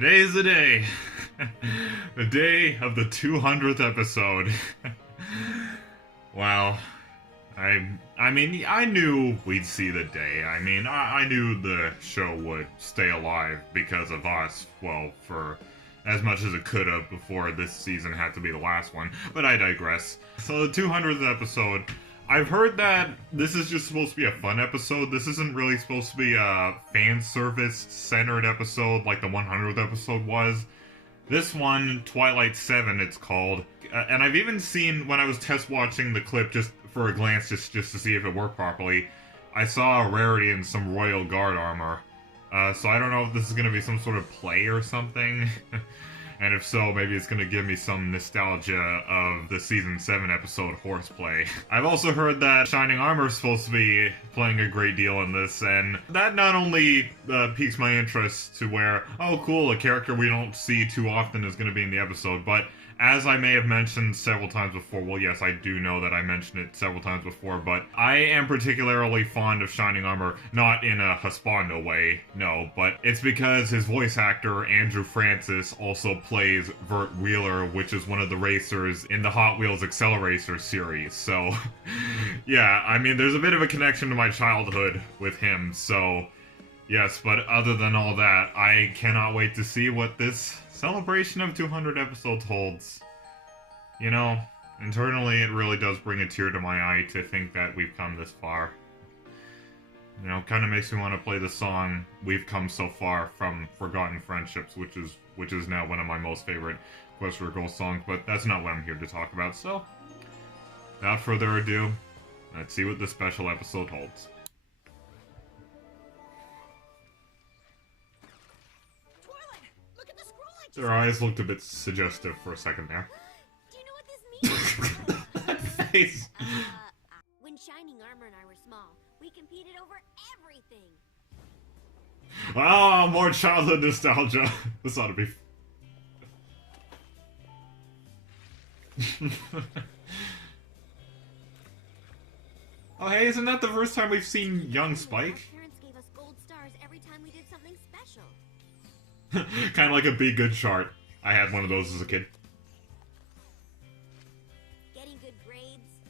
Today is the day. The day of the 200th episode. Wow. I mean, I knew we'd see the day. I knew the show would stay alive because of us. Well, for as much as it could have before this season had to be the last one. But I digress. So the 200th episode. I've heard that this is just supposed to be a fun episode. This isn't really supposed to be a fan service-centered episode like the 100th episode was. This one, Twilight 7, it's called. And I've even seen, when I was test watching the clip just for a glance, just to see if it worked properly, I saw a rarity in some Royal Guard armor. So I don't know if this is going to be some sort of play or something. And if so, maybe it's gonna give me some nostalgia of the Season 7 episode Horseplay. I've also heard that Shining Armor is supposed to be playing a great deal in this, and that not only piques my interest to where, oh cool, a character we don't see too often is gonna be in the episode, but as I may have mentioned several times before, well yes, I do know that I mentioned it several times before, but I am particularly fond of Shining Armor, not in a husbando way, no, but it's because his voice actor, Andrew Francis, also plays Vert Wheeler, which is one of the racers in the Hot Wheels Accelerator series, so yeah, I mean, there's a bit of a connection to my childhood with him, so yes, but other than all that, I cannot wait to see what this celebration of 200 episodes holds. You know, internally it really does bring a tear to my eye to think that we've come this far. You know, kind of makes me want to play the song "We've Come So Far" from Forgotten Friendships, which is now one of my most favorite Quest for Gold songs, but that's not what I'm here to talk about, so without further ado, let's see what this special episode holds. Their eyes looked a bit suggestive for a second there. Do you know what this means? That face. When Shining Armor and I were small, we competed over everything. Oh, more childhood nostalgia. This ought to be... Oh, hey, isn't that the first time we've seen young Spike? Our parents gave us gold stars every time we did something special. Kind of like a Be Good chart. I had one of those as a kid. Getting good grades.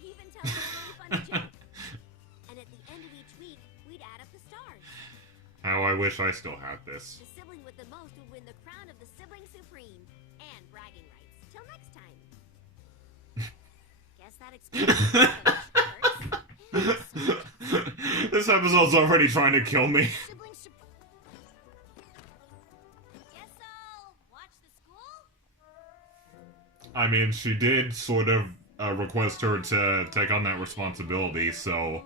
Even telling a really funny joke. And at the end of each week, we'd add up the stars. How I wish I still had this. The sibling with the most would win the crown of the Sibling Supreme. And bragging rights. Till next time. Guess that explains This episode's already trying to kill me. Guess I'll watch the school? I mean, she did sort of request her to take on that responsibility, so...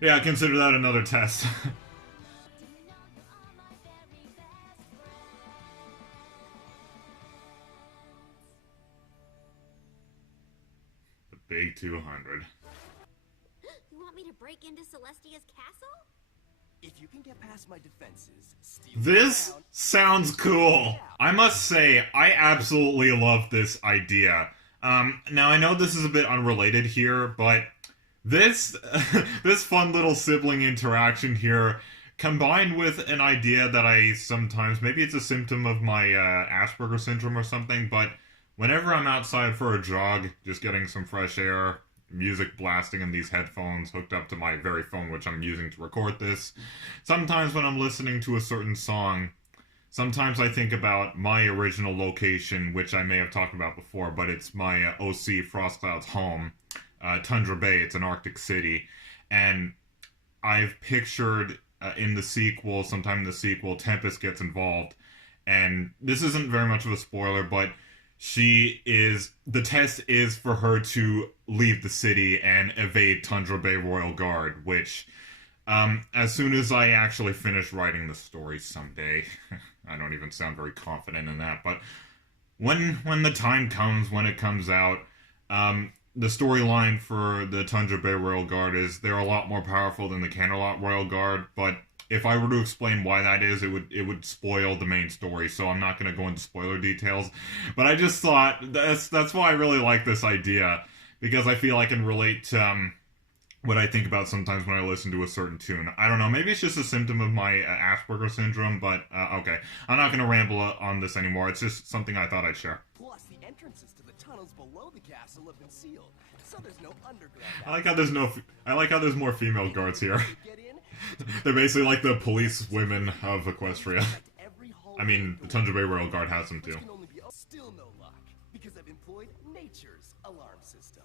Yeah, consider that another test. The big 200. You want me to break into Celestia's castle? If you can get past my defenses, steal This the crown. sounds cool. I must say, I absolutely love this idea. Now I know this is a bit unrelated here, but this this fun little sibling interaction here, combined with an idea that I sometimes, maybe it's a symptom of my Asperger syndrome or something, but whenever I'm outside for a jog, just getting some fresh air, music blasting in these headphones hooked up to my very phone, which I'm using to record this. Sometimes when I'm listening to a certain song, sometimes I think about my original location, which I may have talked about before, but it's my OC Frostcloud's home, Tundra Bay. It's an Arctic city, and I've pictured in the sequel, sometime in the sequel, Tempest gets involved, and this isn't very much of a spoiler, but the test is for her to leave the city and evade Tundra Bay Royal Guard, which, as soon as I actually finish writing the story someday, I don't even sound very confident in that, but when the time comes, when it comes out, the storyline for the Tundra Bay Royal Guard is they're a lot more powerful than the Canterlot Royal Guard, but if I were to explain why that is, it would spoil the main story, so I'm not going to go into spoiler details. But I just thought that's why I really like this idea, because I feel I can relate to what I think about sometimes when I listen to a certain tune. I don't know, maybe it's just a symptom of my Asperger syndrome, but okay. I'm not gonna ramble on this anymore. It's just something I thought I'd share. Plus, the entrances to the tunnels below the castle have been sealed, so there's no underground. I like how there's I like how there's more female guards here. Get in. They're basically like the police women of Equestria. I mean, the Tundra Bay Royal Guard has them too. Can only be still no luck because I've employed nature's alarm system.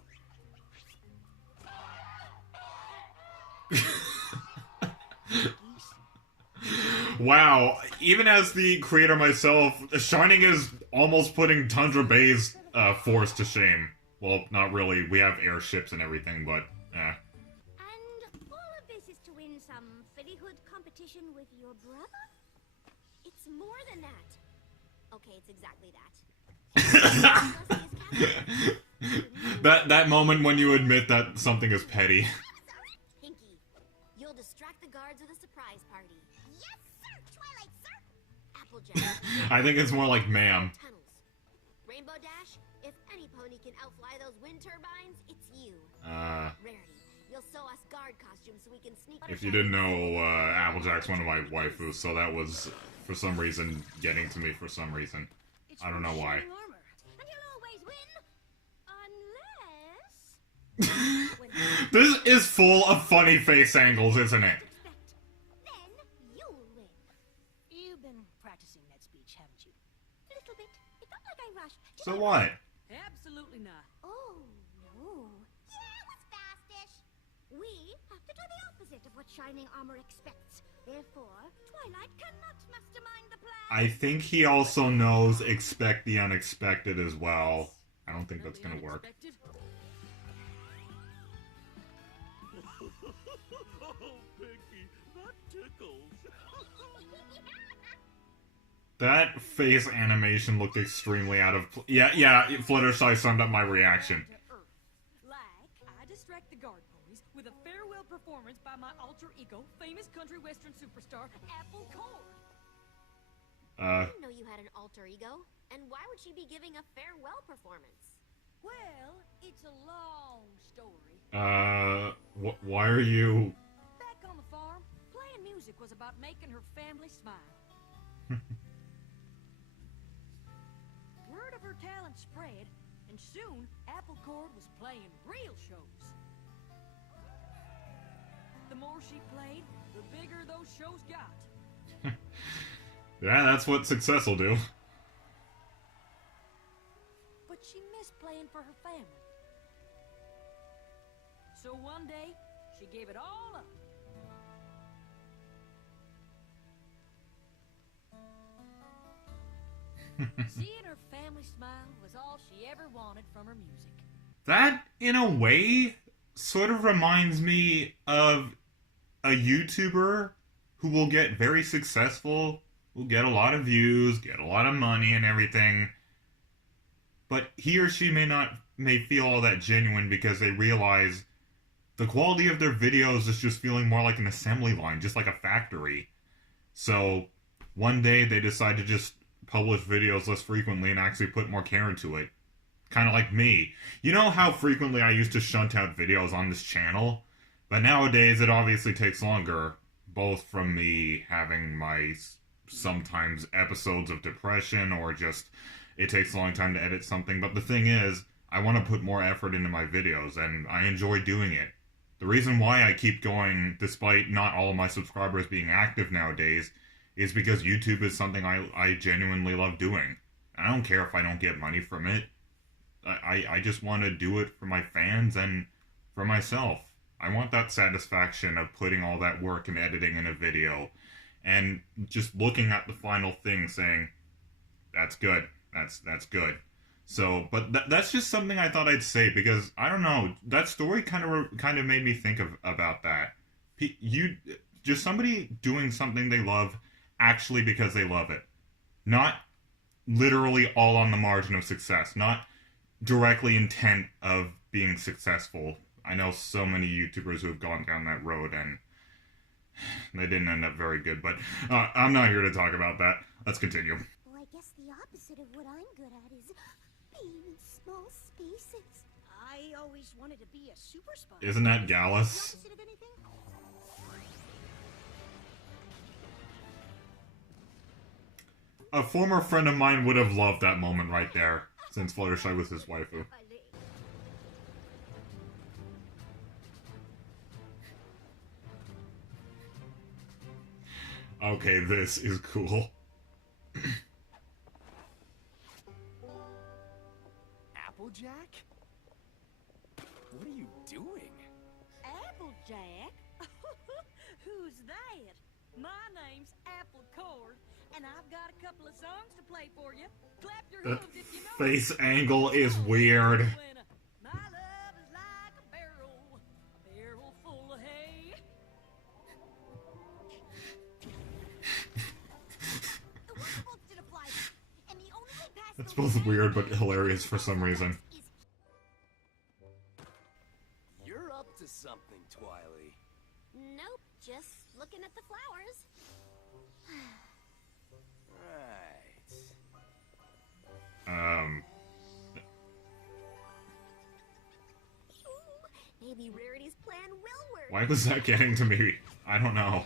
Wow, even as the creator myself, Shining is almost putting Tundra Bay's force to shame. Well, not really. We have airships and everything, but And all of this is to win some fillyhood competition with your brother? It's more than that. Okay, it's exactly that. that moment when you admit that something is petty. Pinky, you'll distract the guards with a surprise party. Yes, sir! Twilight, sir! Applejack. I think it's more like ma'am. Tunnels. Rainbow Dash, if any pony can outfly those wind turbines, it's you. Rarity, you'll sew us guard costumes so we can sneak. If you didn't know, Applejack's one of my waifus, so that was, for some reason, getting to me for some reason. I don't know why. And you'll always win, unless... This is full of funny face angles, isn't it? Then you'll win. You've been practicing that speech, haven't you? A little bit. It's not like I rushed. So what? Absolutely not. Oh, no. Yeah, it was fastish. We have to do the opposite of what Shining Armor expects. Therefore, Twilight cannot mastermind the plan. I think he also knows expect the unexpected as well. I don't think that's gonna work. Unexpected? Oh, Pinky, that tickles. That face animation looked extremely out of... Yeah, Fluttershy summed up my reaction. Like, I distract the guard ponies with a farewell performance by my alter ego, famous country western superstar, Apple Cord. I didn't know you had an alter ego. And why would she be giving a farewell performance? Well, it's a long story. Why are you... Back on the farm, playing music was about making her family smile. Word of her talent spread, and soon Apple Cord was playing real shows. The more she played, the bigger those shows got. Yeah, that's what success will do. But she missed playing for her family. So one day, she gave it all up. Seeing her family smile was all she ever wanted from her music. That, in a way, sort of reminds me of a YouTuber who will get very successful, will get a lot of views, get a lot of money and everything, but he or she may feel all that genuine because they realize the quality of their videos is just feeling more like an assembly line, just like a factory. So, one day they decide to just publish videos less frequently and actually put more care into it. Kind of like me. You know how frequently I used to shunt out videos on this channel? But nowadays it obviously takes longer, both from me having my sometimes episodes of depression or just it takes a long time to edit something. But the thing is, I want to put more effort into my videos and I enjoy doing it. The reason why I keep going, despite not all of my subscribers being active nowadays, is because YouTube is something I genuinely love doing. I don't care if I don't get money from it. I just want to do it for my fans and for myself. I want that satisfaction of putting all that work and editing in a video and just looking at the final thing saying, that's good, that's good. So, but that's just something I thought I'd say because, I don't know, that story kind of made me think about that. Just somebody doing something they love actually because they love it. Not literally all on the margin of success. Not directly intent of being successful. I know so many YouTubers who have gone down that road and they didn't end up very good, but I'm not here to talk about that. Let's continue. Well, I guess the opposite of what I'm good at is being in small spaces. I always wanted to be a super spy. Isn't that Gallus? Opposite of anything? A former friend of mine would have loved that moment right there, since Fluttershy was his waifu. Okay, this is cool. Applejack? What are you doing? Applejack? Who's that? My name's Apple Cord, and I've got a couple of songs to play for you. Clap your That hooves if you know face angle is weird. My love is like a barrel full of hay. The water bolts did apply, and the only way past That's those both weird but hilarious for some reason. is You're up to something, Twilight. nope, just looking at the flowers. Right. Ooh, maybe Rarity's plan will work. Why was that getting to me? I don't know.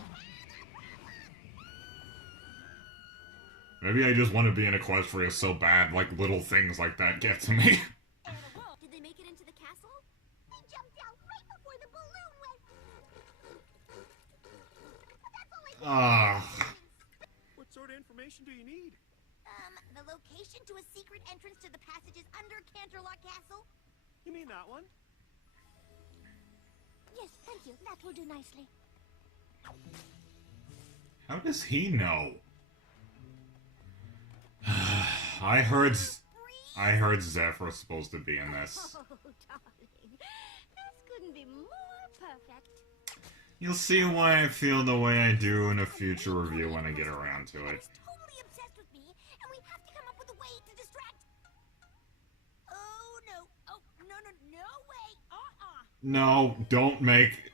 Maybe I just want to be in Equestria so bad, like little things like that get to me. Did they make it into the castle? They jumped out right before the balloon went. That's all I Ah. What sort of information do you need? The location to a secret entrance to the passages under Canterlot Castle? You mean that one? Yes, thank you. That will do nicely. How does he know? I heard Zephyr's supposed to be in this. Oh, darling. This couldn't be more perfect. You'll see why I feel the way I do in a future review when I get around to it. He's totally obsessed with me, and we have to come up with a way to distract. Oh, no. Oh, no, no, no way. No, don't make...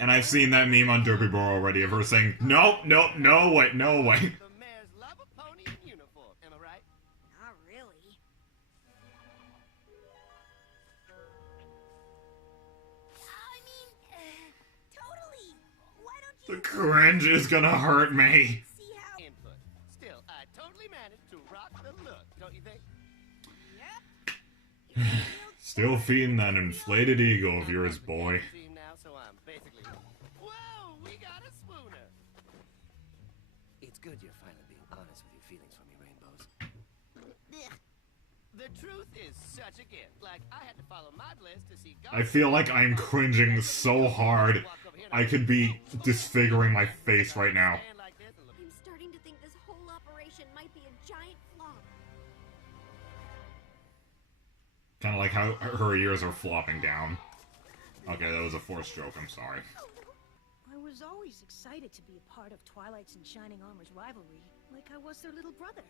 And I've seen that meme on Derpy Bro already of her saying, nope, nope, no way, no way. The mayor's love a pony in uniform, am I right? Not really. I mean, totally. Why don't you... The cringe is gonna hurt me. See how... Input. Still, I totally managed to rock the look, don't you think? Yep. Still feeding that inflated ego of yours, boy. Team now, so I'm basically... Whoa, we got a swooner. It's good you're finally being honest with your feelings for me, Rainbows. The truth is such a gift. Like, I had to follow my bliss to see God. I feel like I'm cringing so hard, I could be disfiguring my face right now. I'm starting to think this whole operation might be a giant flop. Kind of like how her ears are flopping down. Okay, that was a forced joke, I'm sorry. I was always excited to be a part of Twilight's and Shining Armor's rivalry, like I was their little brother.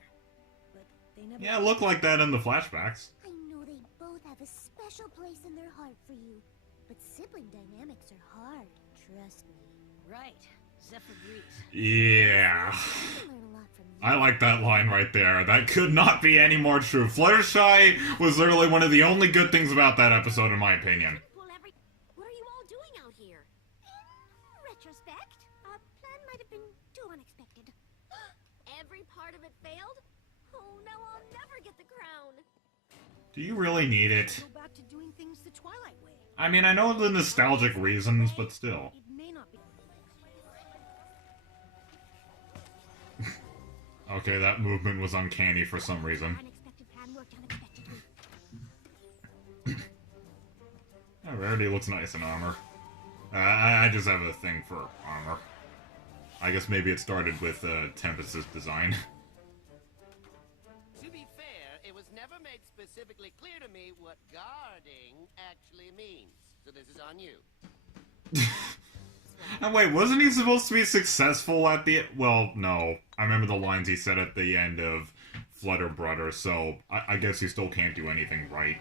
But they never... Yeah, it looked like that in the flashbacks. I know they both have a special place in their heart for you, but sibling dynamics are hard. Trust me. Right. Zephyr agrees. Yeah. I can learn a lot from you. I like that line right there. That could not be any more true. Fluttershy was literally one of the only good things about that episode, in my opinion. What are you all doing out here? In retrospect, our plan might have been too unexpected. Every part of it failed? Oh, now I'll never get the crown. Do you really need it? Go back to doing things the Twilight way. I mean, I know the nostalgic reasons, but still. It may not be... Okay, that movement was uncanny for some reason. Our unexpected plan worked unexpectedly. Yeah, Rarity looks nice in armor. I just have a thing for armor. I guess maybe it started with Tempest's design. To be fair, it was never made specifically clear to me what guarding actually means. So this is on you. And wait, wasn't he supposed to be successful at the... Well, no. I remember the lines he said at the end of Flutter Brother, so I guess he still can't do anything right.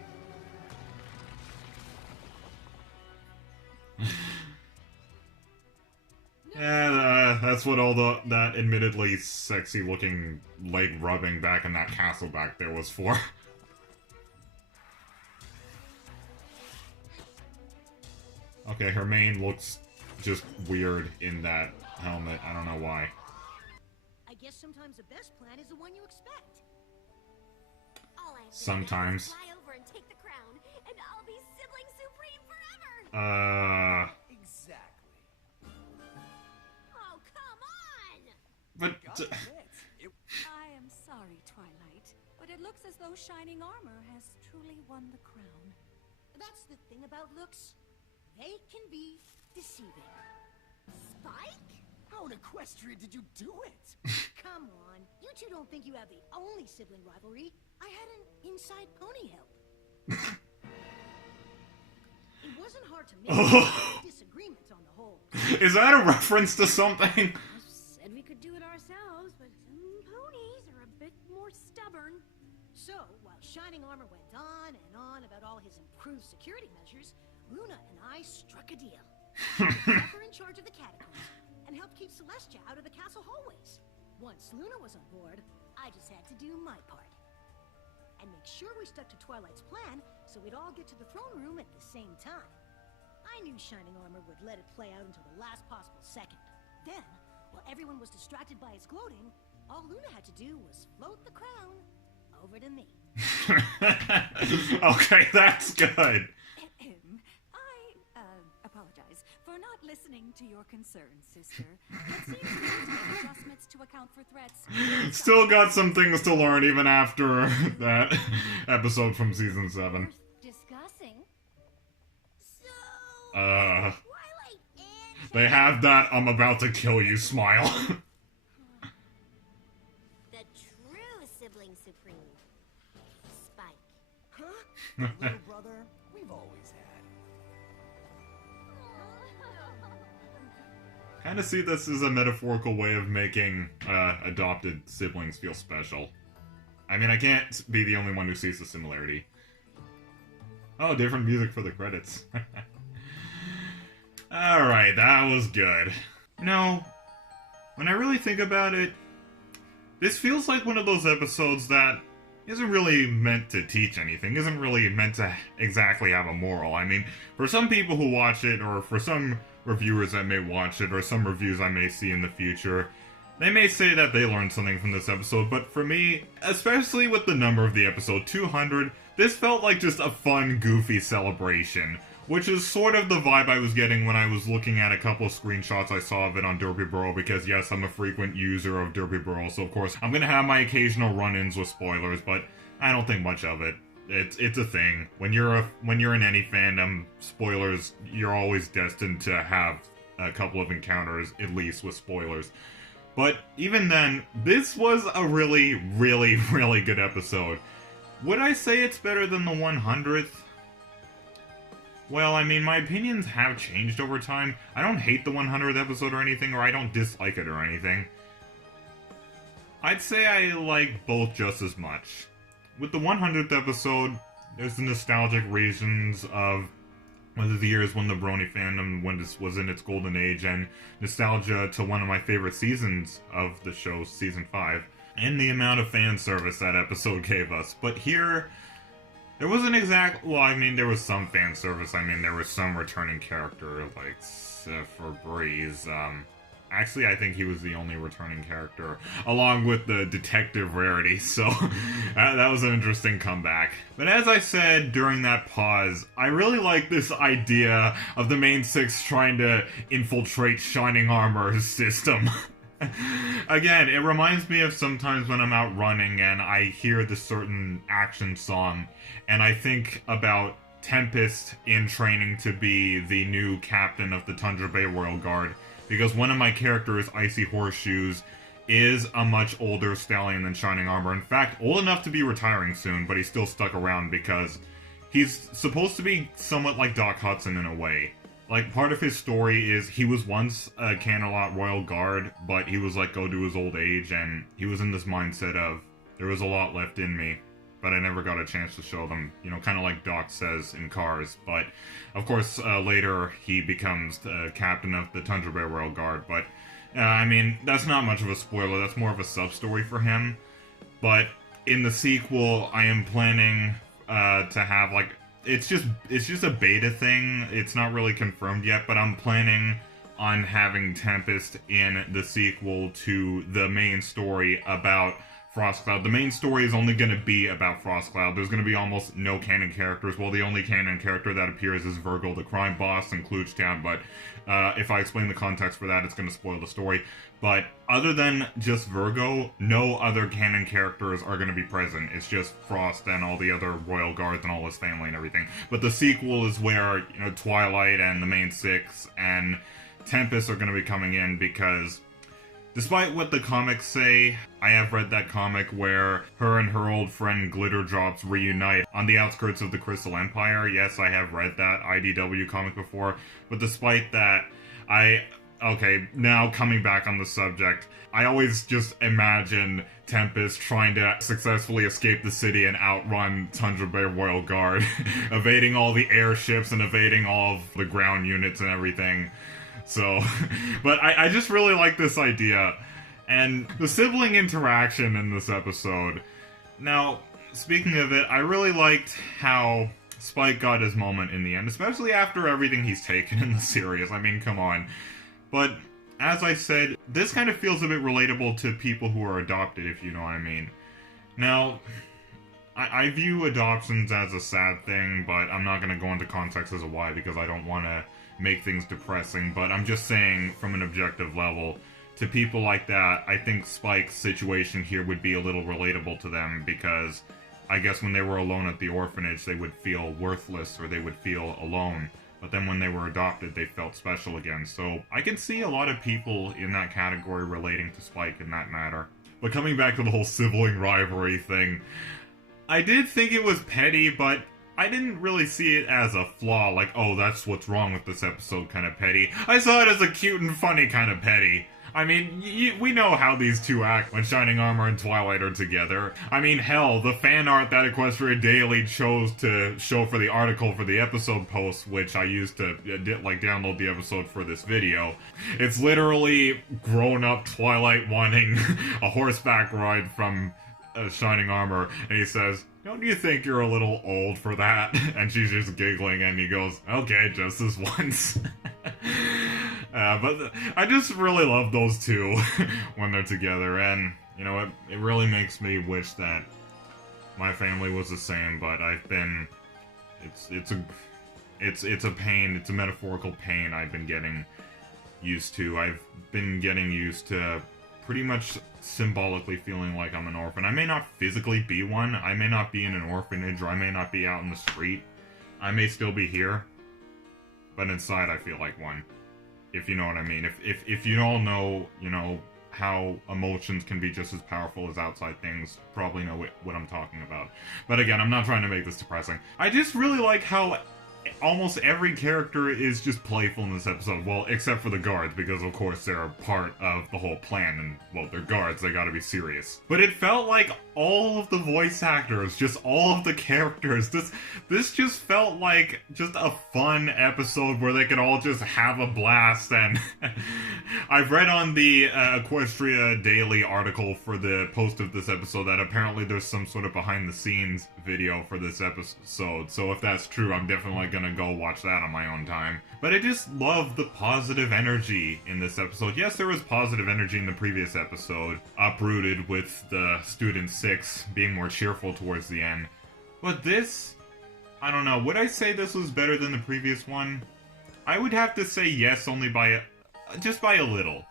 Yeah, that's what all that admittedly sexy-looking leg rubbing back in that castle back there was for. Okay, her mane looks just weird in that helmet. I don't know why. I guess sometimes the best plan is the one you expect. All I have to do Sometimes. now is fly over and take the crown, and I'll be sibling supreme forever. Exactly. Oh, come on! But I am sorry, Twilight, but it looks as though Shining Armor has truly won the crown. That's the thing about looks. They can be deceiving. Spike? How in Equestria did you do it? Come on, you two don't think you have the only sibling rivalry. I had an inside pony help. It wasn't hard to make disagreement on the whole. is that a reference to something? Said we could do it ourselves, but some ponies are a bit more stubborn. So, while Shining Armor went on and on about all his improved security measures, Luna and I struck a deal. Kept her in charge of the catacombs and helped keep Celestia out of the castle hallways. Once Luna was on board, I just had to do my part. And make sure we stuck to Twilight's plan so we'd all get to the throne room at the same time. I knew Shining Armor would let it play out until the last possible second. Then, while everyone was distracted by its gloating, all Luna had to do was float the crown over to me. Okay, that's good. I apologize for not listening to your concerns, sister. It seems to me to make adjustments to account for threats. Still got some things to learn even after that episode from season 7. Worth discussing. So, Uh, Twilight and they have that "I'm about to kill you" smile. the true sibling supreme, Spike. Huh? Little brother, we've always had. Kind of see this as a metaphorical way of making adopted siblings feel special. I mean, I can't be the only one who sees the similarity. Oh, different music for the credits. Alright, that was good. You know, when I really think about it, this feels like one of those episodes that isn't really meant to teach anything, isn't really meant to exactly have a moral. I mean, for some people who watch it, or for some reviewers that may watch it, or some reviews I may see in the future, they may say that they learned something from this episode, but for me, especially with the number of the episode, 200, this felt like just a fun, goofy celebration, which is sort of the vibe I was getting when I was looking at a couple of screenshots I saw of it on Derpy Burrow, because yes, I'm a frequent user of Derpy Burrow, so of course I'm gonna have my occasional run-ins with spoilers, but I don't think much of it. It's a thing. When you're in any fandom, spoilers, you're always destined to have a couple of encounters, at least, with spoilers. But even then, this was a really, really, really good episode. Would I say it's better than the 100th? Well, I mean, my opinions have changed over time. I don't hate the 100th episode or anything, or I don't dislike it or anything. I'd say I like both just as much. With the 100th episode, there's the nostalgic reasons of whether the years when the Brony fandom was in its golden age, and nostalgia to one of my favorite seasons of the show, season 5, and the amount of fan service that episode gave us. But here, there wasn't well, I mean, there was some fan service. I mean, there was some returning character, like Febreze. Actually, I think he was the only returning character, along with the detective rarity, so that was an interesting comeback. But as I said during that pause, I really like this idea of the main six trying to infiltrate Shining Armor's system. Again, it reminds me of sometimes when I'm out running and I hear the certain action song, and I think about Tempest in training to be the new captain of the Tundra Bay Royal Guard, because one of my characters, Icy Horseshoes, is a much older stallion than Shining Armor. In fact, old enough to be retiring soon, but he's still stuck around because he's supposed to be somewhat like Doc Hudson in a way. Like, part of his story is he was once a Canterlot Royal Guard, but he was let go to his old age, and he was in this mindset of, there was a lot left in me, but I never got a chance to show them, you know, kind of like Doc says in Cars. But, of course, later he becomes the captain of the Tundra Bay Royal Guard, but, I mean, that's not much of a spoiler, that's more of a sub-story for him. But, in the sequel, I am planning to have, like, it's just a beta thing. It's not really confirmed yet, but I'm planning on having Tempest in the sequel to the main story about Frostcloud. The main story is only going to be about Frostcloud. There's going to be almost no canon characters. Well, the only canon character that appears is Virgil, the crime boss in Klugetown, but if I explain the context for that, it's going to spoil the story. But other than just Virgo, no other canon characters are going to be present. It's just Frost and all the other royal guards and all his family and everything. But the sequel is where, you know, Twilight and the main six and Tempest are going to be coming in, because despite what the comics say, I have read that comic where her and her old friend Glitterdrops reunite on the outskirts of the Crystal Empire. Yes, I have read that IDW comic before, but despite that, okay, now coming back on the subject, I always just imagine Tempest trying to successfully escape the city and outrun Tundra Bay Royal Guard, evading all the airships and evading all of the ground units and everything. So, but I just really like this idea, and the sibling interaction in this episode. Now, speaking of it, I really liked how Spike got his moment in the end, especially after everything he's taken in the series. I mean, come on. But, as I said, this kind of feels a bit relatable to people who are adopted, if you know what I mean. Now, I view adoptions as a sad thing, but I'm not going to go into context as to why, because I don't want to make things depressing, but I'm just saying, from an objective level, to people like that, I think Spike's situation here would be a little relatable to them, because I guess when they were alone at the orphanage, they would feel worthless, or they would feel alone. But then when they were adopted, they felt special again. So I can see a lot of people in that category relating to Spike in that matter. But coming back to the whole sibling rivalry thing, I did think it was petty, but I didn't really see it as a flaw, like, oh, that's what's wrong with this episode kind of petty. I saw it as a cute and funny kind of petty. I mean, we know how these two act when Shining Armor and Twilight are together. I mean, hell, the fan art that Equestria Daily chose to show for the article for the episode post, which I used to, download the episode for this video. It's literally grown-up Twilight wanting a horseback ride from Shining Armor, and he says, "Don't you think you're a little old for that?" And she's just giggling, and he goes, "Okay, just this once." But I just really love those two when they're together, and, you know, it really makes me wish that my family was the same, but I've been, it's a pain, it's a metaphorical pain I've been getting used to. I've been getting used to pretty much symbolically feeling like I'm an orphan. I may not physically be one, I may not be in an orphanage, or I may not be out in the street. I may still be here, but inside I feel like one. If you know what I mean. If you all know, you know, how emotions can be just as powerful as outside things, probably know what I'm talking about. But again, I'm not trying to make this depressing. I just really like how almost every character is just playful in this episode. Well, except for the guards, because of course they're a part of the whole plan, and, well, they're guards, they gotta be serious. But it felt like all of the voice actors, just all of the characters, this just felt like just a fun episode where they could all just have a blast. And I've read on the Equestria Daily article for the post of this episode that apparently there's some sort of behind the scenes video for this episode, so if that's true, I'm definitely gonna go watch that on my own time. But I just love the positive energy in this episode. Yes, there was positive energy in the previous episode, uprooted with the Student 6 being more cheerful towards the end. But this, I don't know, would I say this was better than the previous one? I would have to say yes, only by just by a little.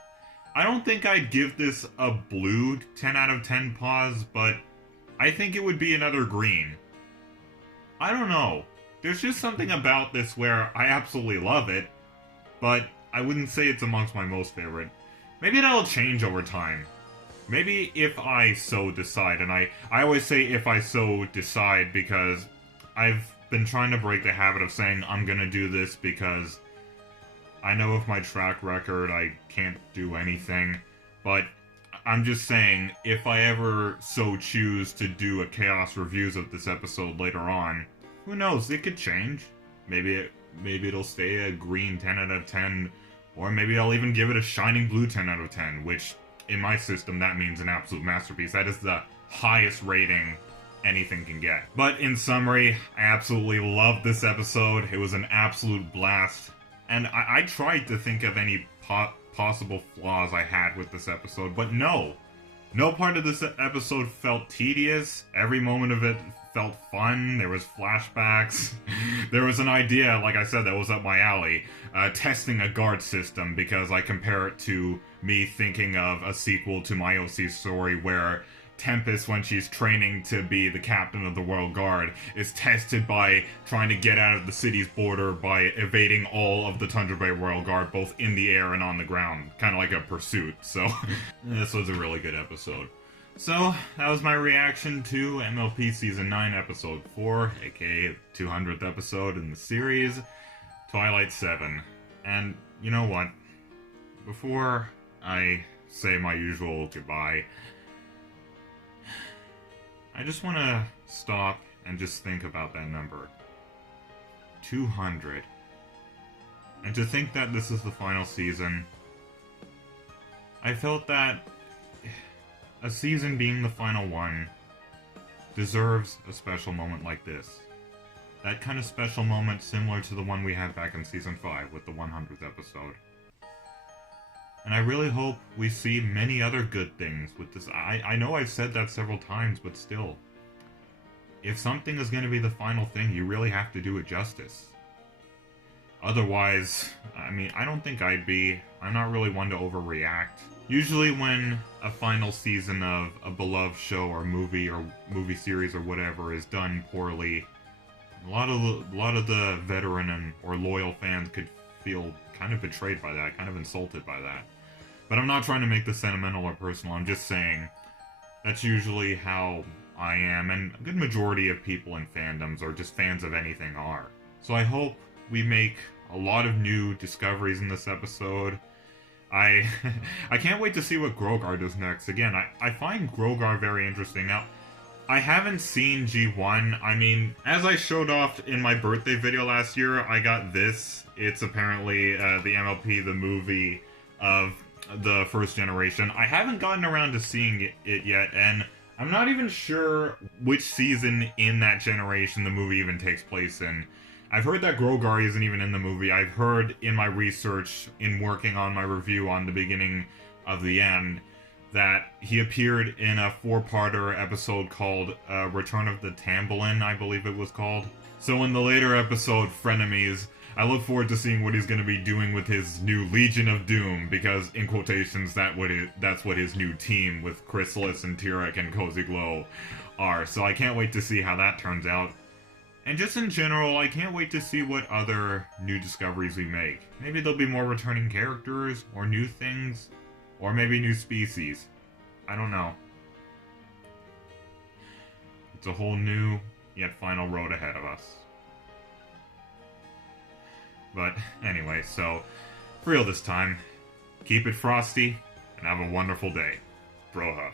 I don't think I'd give this a blue 10 out of 10 paws, but I think it would be another green. I don't know. There's just something about this where I absolutely love it, but I wouldn't say it's amongst my most favorite. Maybe that'll change over time. Maybe if I so decide, and I always say if I so decide because I've been trying to break the habit of saying I'm gonna do this because I know with my track record I can't do anything, but I'm just saying, if I ever so choose to do a Chaos Reviews of this episode later on, who knows, it could change. Maybe it'll stay a green 10 out of 10, or maybe I'll even give it a shining blue 10 out of 10, which, in my system, that means an absolute masterpiece. That is the highest rating anything can get. But in summary, I absolutely loved this episode. It was an absolute blast. And I tried to think of any possible flaws I had with this episode, but no. No part of this episode felt tedious. Every moment of it felt fun. There was flashbacks. There was an idea, like I said, that was up my alley. Testing a guard system, because I compare it to me thinking of a sequel to my OC story where Tempest, when she's training to be the captain of the Royal Guard, is tested by trying to get out of the city's border by evading all of the Tundra Bay Royal Guard, both in the air and on the ground. Kind of like a pursuit, so this was a really good episode. So, that was my reaction to MLP Season 9, Episode 4, aka 200th episode in the series, Twilight 7. And, you know what? Before I say my usual goodbye, I just want to stop and just think about that number. 200. And to think that this is the final season, I felt that a season being the final one deserves a special moment like this. That kind of special moment similar to the one we had back in Season 5 with the 100th episode. And I really hope we see many other good things with this. I know I've said that several times, but still. If something is going to be the final thing, you really have to do it justice. Otherwise, I mean, I don't think I'd be. I'm not really one to overreact. Usually when a final season of a beloved show or movie series or whatever is done poorly, a lot of the veteran or loyal fans could feel kind of betrayed by that, kind of insulted by that. But I'm not trying to make this sentimental or personal, I'm just saying that's usually how I am, and a good majority of people in fandoms or just fans of anything are. So I hope we make a lot of new discoveries in this episode. I can't wait to see what Grogar does next. Again, I find Grogar very interesting. Now, I haven't seen G1. I mean, as I showed off in my birthday video last year, I got this. It's apparently the MLP, the movie of the first generation. I haven't gotten around to seeing it yet, and I'm not even sure which season in that generation the movie even takes place in. I've heard that Grogar isn't even in the movie. I've heard in my research, in working on my review on the beginning of the end, that he appeared in a 4-parter episode called Return of the Tambourine, I believe it was called. So in the later episode, Frenemies, I look forward to seeing what he's going to be doing with his new Legion of Doom, because, in quotations, that's what his new team with Chrysalis and Tyrek and Cozy Glow are. So I can't wait to see how that turns out. And just in general, I can't wait to see what other new discoveries we make. Maybe there'll be more returning characters, or new things, or maybe new species. I don't know. It's a whole new, yet final road ahead of us. But anyway, so, for real this time, keep it frosty, and have a wonderful day. Broha.